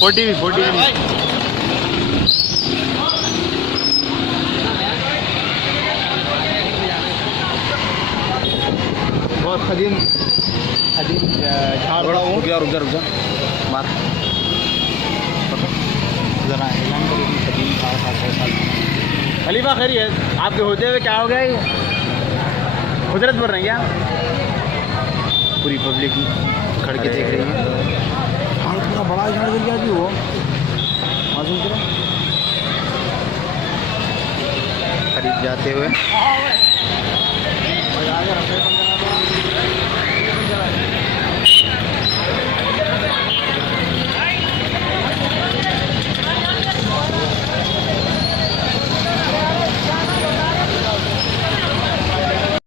40 भी बहुत कदीम झाड़ बड़ा। रुक जा मार जरा ऐलान करो कि कदीम झाड़ 700 साल। खलीफा खैरियत, आपके होते हुए क्या हो गया? ये कुदरत पर नहीं क्या? पूरी पब्लिक खड़ के देख रही है। हाँ इतना बड़ा झाड़ गिर गया जी वो मालूम करो। करीब जाते हुए